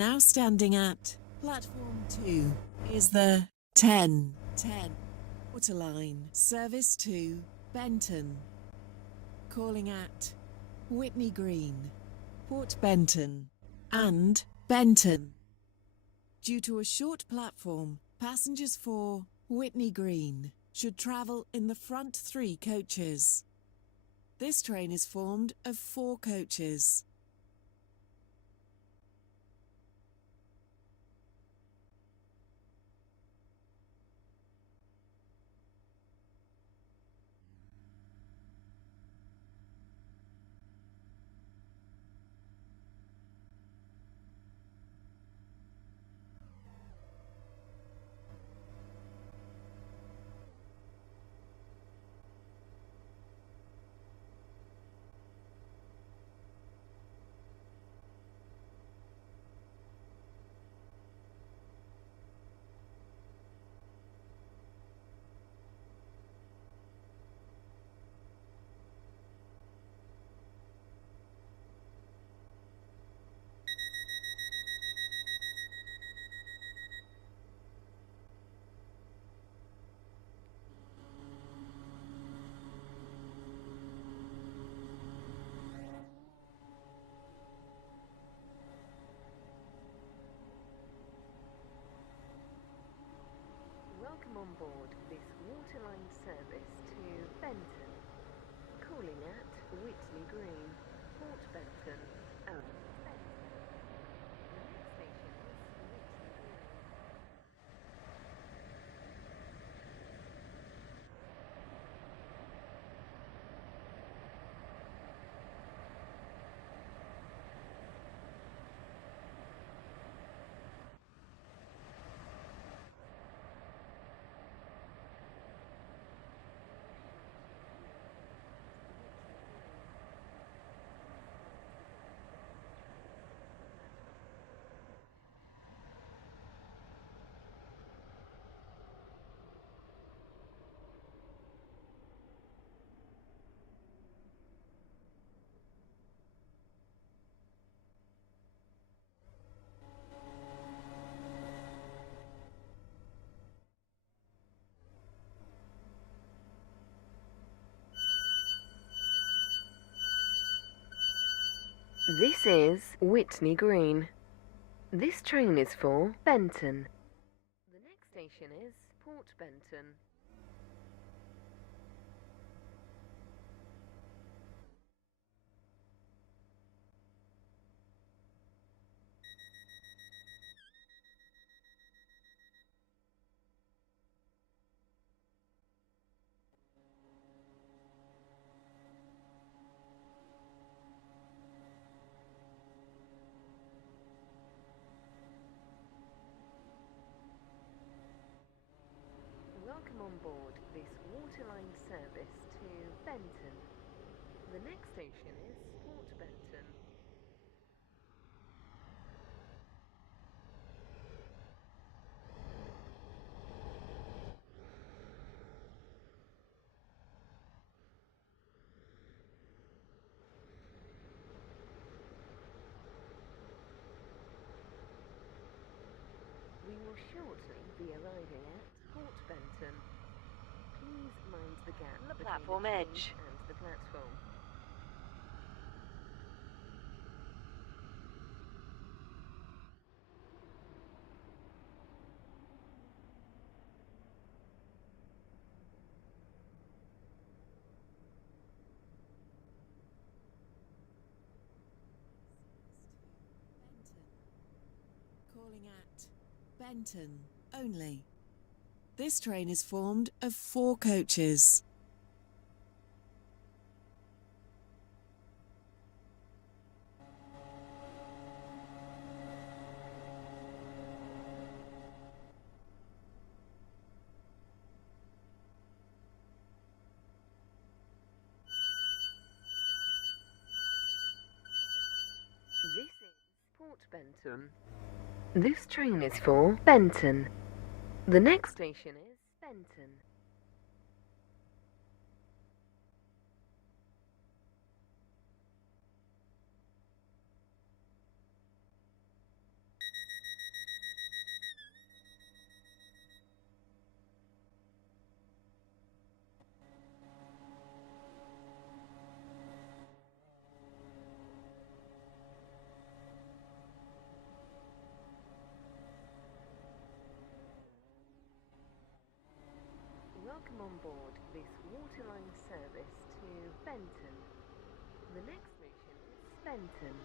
Now standing at platform 2 is the 10 waterline service to Benton. Calling at Whitney Green, Port Benton and Benton. Due to a short platform, passengers for Whitney Green should travel in the front 3 coaches. This train is formed of 4 coaches. Welcome on board this waterline service to Benton, calling at Whitney Green, Port Benton, and Benton. The next station is Whitney Green. This is Whitney Green. This train is for Benton. The next station is Port Benton. Welcome on board this waterline service to Benton. The next station is Port Benton. We will shortly be arriving at Port Benton. Please mind the gap On the between platform the train edge. and the platform. Calling at Benton only. This train is formed of 4 coaches. This is Port Benton. This train is for Benton. The next station is Benton. Welcome on board this waterline service to Benton. The next station is Benton.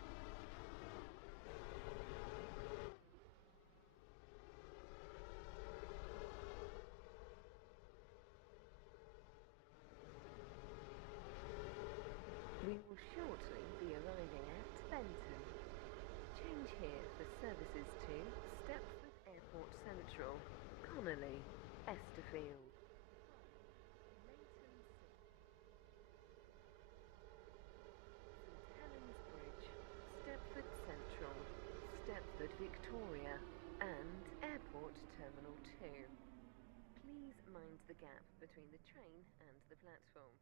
We will shortly be arriving at Benton. Change here for services to Stepford Airport Central, Connolly, Esterfield, Leighton St Helens Bridge, Stepford Central, Stepford Victoria, and Airport Terminal 2. Please mind the gap between the train and the platform.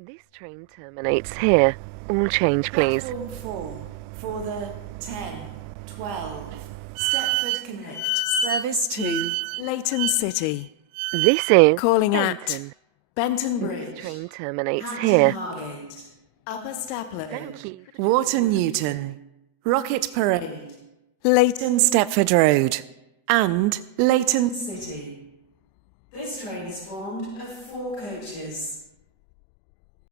This train terminates here. All change, please. Platform 4 for the 10:12 Stepford Connect service to Leighton City. This is Calling Benton. at Benton This Bridge, train terminates Hampton here. Hargate, Upper Stapleton, Thank you. Water Newton, Rocket Parade, Leighton Stepford Road, and Leighton City. This train is formed of 4 coaches.